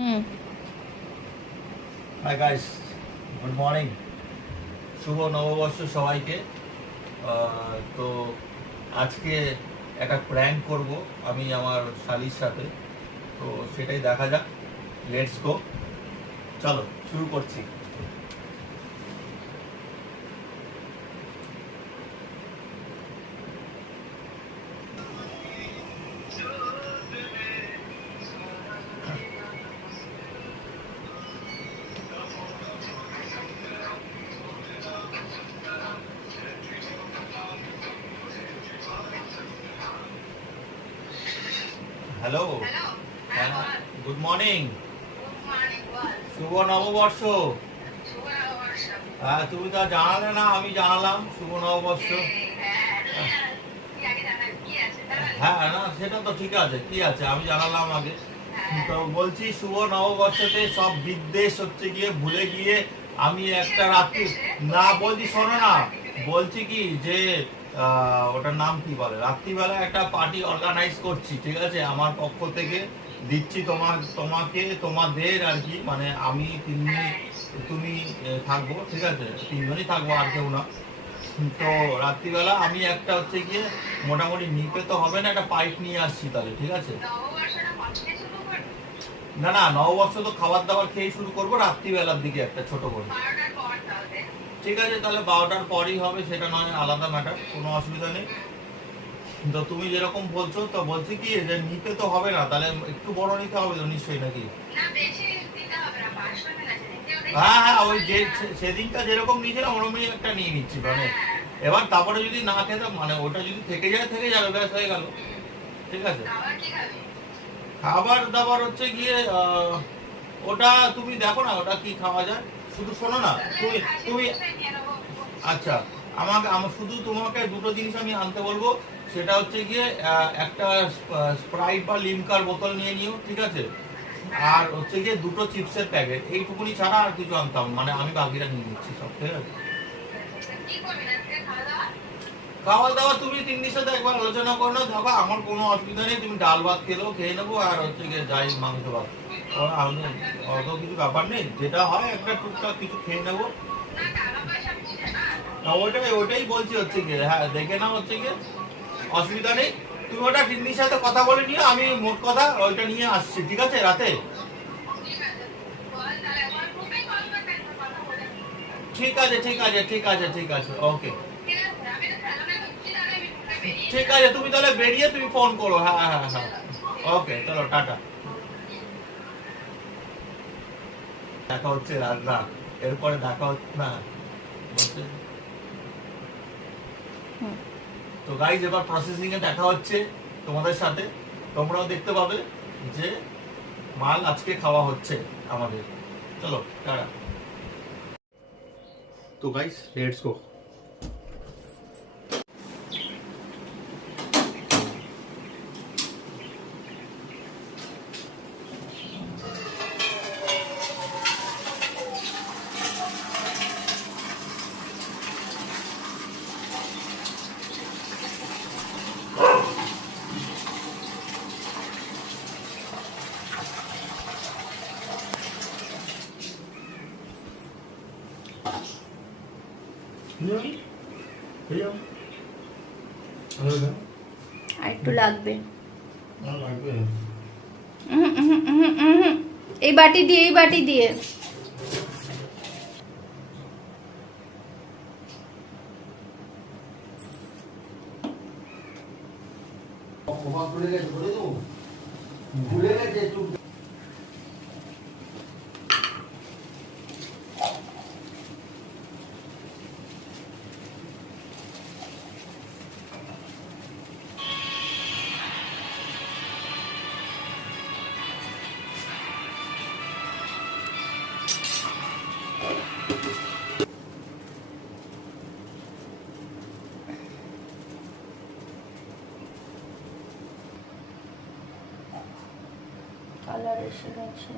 হুম। Hi guys, good morning. শুভ নববর্ষ সবাইকে। তো আজকে একটা প্র্যাঙ্ক করব আমি আমার শালির সাথে। তো সেটাই দেখা যাক। লেটস গো, চলো শুরু করছি। হ্যালো। হ্যাঁ, গুড মর্নিং। শুভ নববর্ষ। হ্যাঁ, তুমি তো জানালে না, আমি জানালাম শুভ নববর্ষ। হ্যাঁ, না সেটা তো ঠিক আছে, কি আছে, আমি জানালাম আগে। তো বলছি শুভ নববর্ষতে সব বিদ্বেষ হচ্ছে গিয়ে ভুলে গিয়ে আমি একটা রাত্রি, না বলছি শোনো না, বলছি কি যে ওটার নাম কি বলে, রাত্রিবেলা একটা পার্টি অর্গানাইজ করছি, ঠিক আছে, আমার পক্ষ থেকে দিচ্ছি তোমাকে তোমাদের আর কি, মানে আমি তিনজনই, তুমি থাকবো, ঠিক আছে, তিনজনই থাকবো, আর কেউ না। তো রাত্রিবেলা আমি একটা হচ্ছে গিয়ে মোটামুটি নিপে তো হবে না, একটা পাইপ নিয়ে আসছি তাহলে, ঠিক আছে। না না, নববর্ষ তো খাবার দাবার খেয়ে শুরু করবো, রাত্রিবেলার দিকে একটা ছোট করে। ঠিক আছে, তাহলে 12টার পরই হবে, সেটা নয় আলাদা ম্যাটার, কোনো অসুবিধা নেই। তো তুমি যেরকম বলছো, তো বলছি কি যে নিতে তো হবে না, তাহলে একটু বড় নিতে হবে তো নিশ্চয়ই, নাকি? হ্যাঁ হ্যাঁ, ওই যে সেদিনটা যেরকম নিয়েছিলাম ওরকমই একটা নিয়ে নিচ্ছি, মানে এবার তারপরে যদি না খেতে, মানে ওটা যদি থেকে যায় থেকে যাবে, ব্যাস হয়ে গেল, ঠিক আছে। খাবার দাবার হচ্ছে গিয়ে ওটা তুমি দেখো না, ওটা কি খাওয়া যায়। শুধু শোনো না, তুমি তুমি আচ্ছা, আমার শুধু তোমাকে দুটো জিনিস আমি আনতে বলবো। সেটা হচ্ছে গিয়ে একটা স্প্রাইট বা লিমকার বোতল নিয়ে নিও, ঠিক আছে। আর হচ্ছে গিয়ে দুটো চিপসের প্যাকেট, এইটুকুনি ছাড়া আর কিছু আনতাম, মানে আমি বাকিটা নিয়ে নিচ্ছি সব, ঠিক আছে। খাওয়া দাওয়া তুমি তিন্নির সাথে একবার আলোচনা করো না, দেখো আমার কোনো অসুবিধা নেই, তুমি ডাল ভাত খেলেও খেয়ে নেবো, আর হচ্ছে গিয়ে যাই মাংস ভাত, আমি অত কিছু ব্যাপার নেই, যেটা হয় একটা টুকটাক কিছু খেয়ে নেবো। ওটাই ওটাই বলছি হচ্ছে গিয়ে, হ্যাঁ দেখে না হচ্ছে গিয়ে, অসুবিধা নেই। তুমি ওটা টিন্নির সাথে কথা বলে নিও, আমি মোট কথা ওইটা নিয়ে আসছি, ঠিক আছে, রাতে। ঠিক আছে ঠিক আছে ঠিক আছে ঠিক আছে, ওকে। ঠিক আছে, তুমি তাহলে বেরিয়ে তুমি ফোন করো, হ্যাঁ হ্যাঁ হ্যাঁ। ওকে, চলো টাটা। দেখা হচ্ছে রাত রাত, এরপরে দেখা হচ্ছে না বলছে। তো গাইজ, এবার প্রসেসিং এ দেখা হচ্ছে তোমাদের সাথে, তোমরাও দেখতে পাবে যে মাল আজকে খাওয়া হচ্ছে আমাদের। চলো টাটা। তো গাইজ, লেটস গো। আর একটু লাগবে। লাগবে। এই বাটি দিয়ে, এই বাটি দিয়ে। ভুলে গেছে, ভুলে গেছে। কালার এসে গেছে।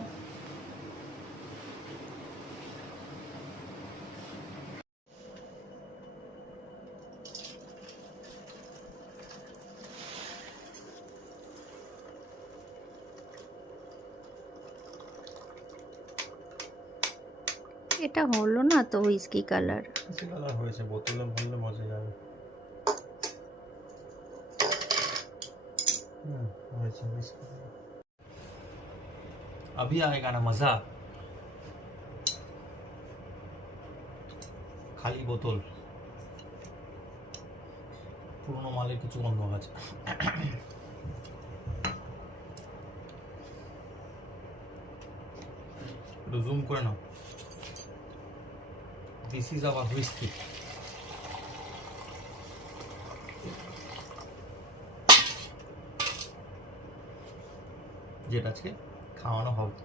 এটা হলো না তো হুইস্কি কালার। কিসে কালার হয়েছে, বোতলে ভরলে মজা যাবে। হয়েছে whiskey color। अभी आएगा ना मजा। খালি বোতল, পুরোনো মালের কিছু গন্ধ আছে। একটু জুম করে নাও। This is our whisky. যেটা আজকে খাওয়ানো হবে।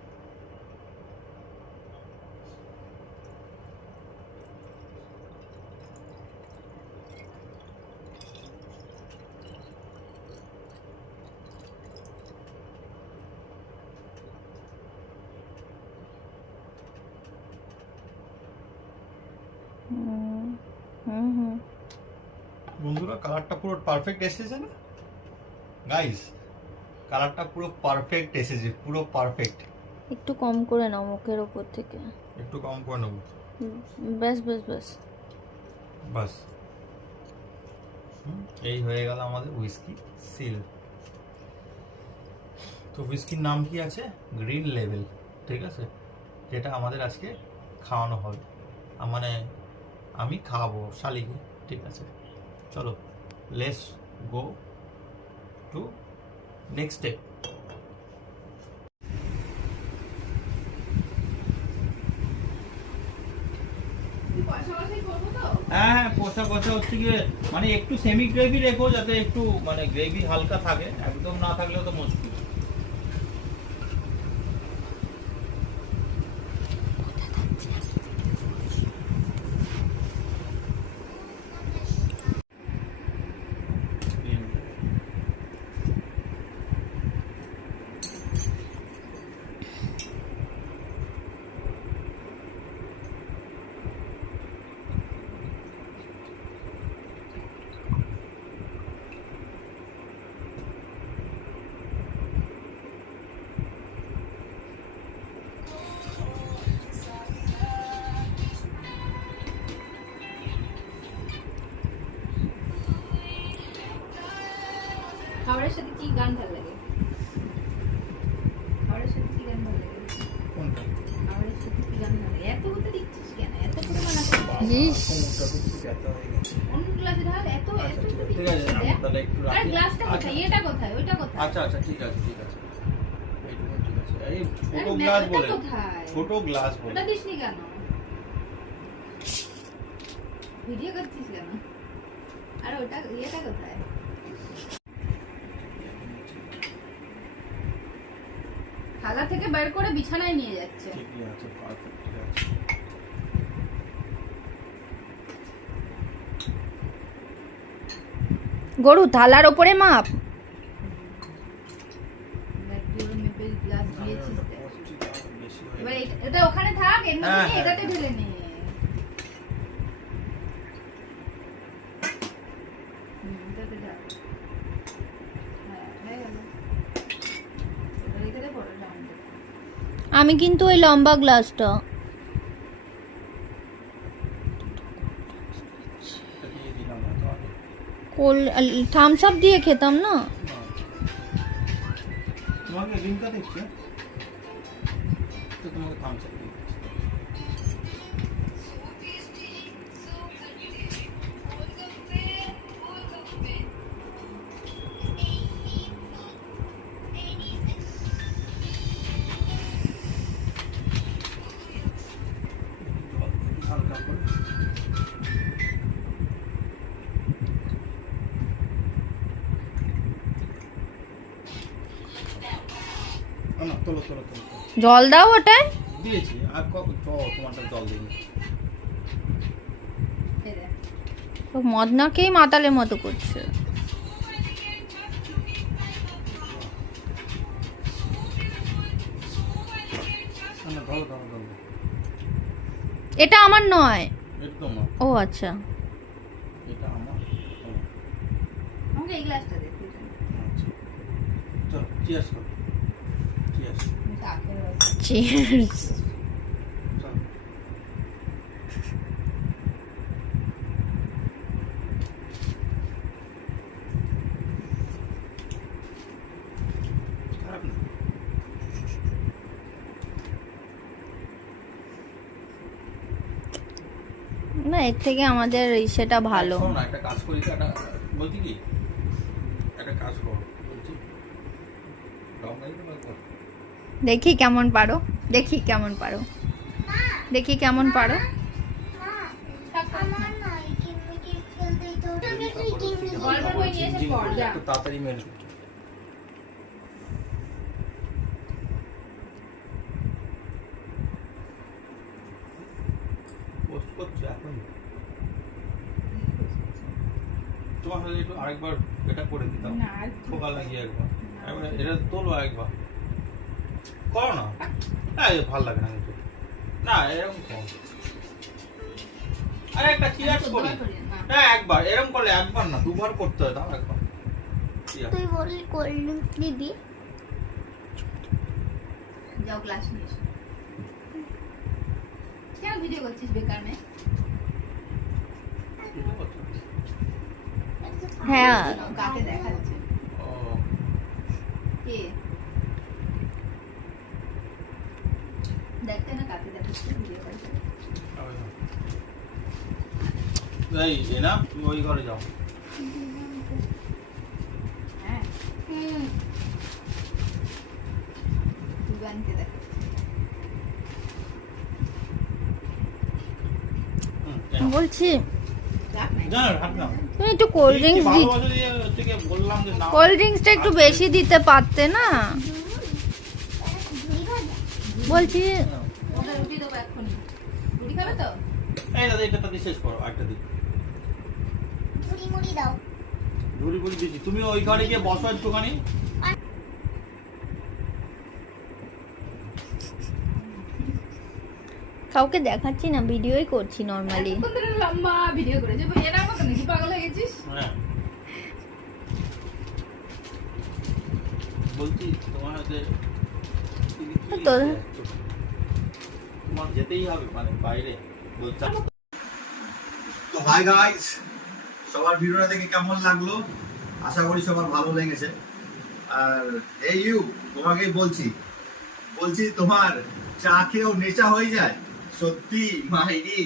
বন্ধুরা কালারটা পুরো পারফেক্ট এসেছে না গাইস? কালারটা পুরো পারফেক্ট এসেছে, পুরো পারফেক্ট। একটু কম করে নাও মুখের উপর থেকে। একটু কম করে নেব। ব্যাস ব্যাস ব্যাস বাস। এই হয়ে গেল আমাদের হুইস্কি সিল। তো হুইস্কির নাম কি আছে? গ্রিন লেভেল, ঠিক আছে? যেটা আমাদের আজকে খাওয়ানো হবে, মানে আমি খাওয়াবো শালিকে, ঠিক আছে? চলো let's go to next step. হ্যাঁ কষা কষা হচ্ছে কি, মানে একটু সেমি গ্রেভি রেখো যাতে একটু মানে গ্রেভি হালকা থাকে, একদম না থাকলেও তো মুশকিল। খাবারের সাথে কি গান ভালো লাগে? খাবারের সাথে কি গান ভালো লাগে? কোনটা? খাবারের সাথে কি গান ভালো লাগে? এত হতে দিচ্ছিস কেন? এত করে বানাচ্ছিস? অন্য গ্লাসে ঢাল। এত এত ঠিক দিচ্ছিস আছে, আমি দেখ। তাহলে একটু আরে রাখি। গ্লাসটা কোথায়? এটা কোথায়? ওইটা কোথায়? আচ্ছা আচ্ছা ঠিক আছে ঠিক আছে, এইটুকু ঠিক আছে। এই ছোট আরে গ্লাস ওটা বলে, কোথায়? ছোট গ্লাস বলে। ওটা দিসনি কেন? ভিডিও করছিস কেন? আরে ওটা এটা কোথায়? থালা থেকে বের করে বিছানায় নিয়ে যাচ্ছে। ঠিকই আছে, পারফেক্ট, ঠিক আছে। গরু থালার উপরে মাপ। এবার এটা ওখানে থাক, এর মধ্যে নিয়ে এটাতে ঢেলে নে। এটাতে ঢাল। হ্যাঁ, হয়ে গেল। এবার এটাতে পরোটা আনতে। আমি কিন্তু ওই লম্বা গ্লাসটা এটা দিয়ে দিলাম না তো আগে। কোল থামস আপ দিয়ে খেতাম না। তোমাকে লিঙ্কটা দেখছি, তো তোমাকে থামস আপ দিয়ে দিচ্ছি। হালকা করে না, তোলো তোলো তোলো তোলো। জল দাও ওটায়। দিয়েছি আর তোমারটা জল দিই। তো মদ না খেয়ে মাতালের মতো করছে। না ধরো ধরো ধরো, এটা আমার নয়। একদম না, ও আচ্ছা, এটা আমার। আমাকে এই গ্লাসটা দে। আচ্ছা চলো চিয়ার্স করো, চিয়ার্স। চিয়ার্স। চলো না, এর থেকে আমাদের সেটা ভালো। শোন না, একটা কাজ করি তো, বলছি কি, একটা কাজ করো বলছি, দেখি কেমন পারো, দেখি কেমন পারো, দেখি কেমন পারো। তাড়াতাড়ি মেরে পোস্ট করছো এখন। তোমার হলে একটু আরেকবার এটা করে দিতাম, ঠোকা লাগিয়ে একবার, এটা তোলো একবার, করো না। ভালো লাগে না কিন্তু, না এরকম কম। আরে একটা চিয়ার্স করি, হ্যাঁ একবার এরকম করলে, একবার না দুবার করতে হয়, দাও একবার। তুই বললি কোল্ড ড্রিঙ্কস দিবি, যাও ক্লাস নিয়ে এসো। কেন ভিডিও করছিস বেকার মেয়ে? হ্যাঁ কাকে দেখাচ্ছে? ও কে দেখতে না কাকে দেখাচ্ছে ভিডিও করছে? এই এনা তুমি ওই ঘরে যাও। হ্যাঁ দুগানকে দেখাচ্ছে। বলছি রাখ নাই। জানো হাত না, তুমি একটু কোল্ড ড্রিঙ্কস দি, ভালোবাসা দিয়ে হচ্ছে কি বললাম যে না, কোল্ড ড্রিঙ্কসটা একটু বেশি দিতে পারতে না। বলছি ওটা রুটি দেবো এক্ষুনি। রুটি খাবে তো? এই দাদা এটা তাতে শেষ করো, একটা দিন ঝুড়ি মুড়ি দাও। ঘুরি ঘুরি দিচ্ছি, তুমি ওই ঘরে গিয়ে বসো একটুখানি। কাউকে দেখাচ্ছি না, ভিডিওই করছি নরমালি। এতক্ষণ ধরে লম্বা ভিডিও করেছে, এরার মতো নাকি পাগল হয়ে গেছিস? হ্যাঁ বলছি তোমার হাতে তোমার যেতেই হবে মানে বাইরে বলছি। তো হাই গাইস, সবার ভিডিওটা দেখে কেমন লাগলো? আশা করি সবার ভালো লেগেছে। আর এই ইউ তোমাকেই বলছি তোমার চা খেয়েও নেশা হয়ে যায় সত্যি মাইরি।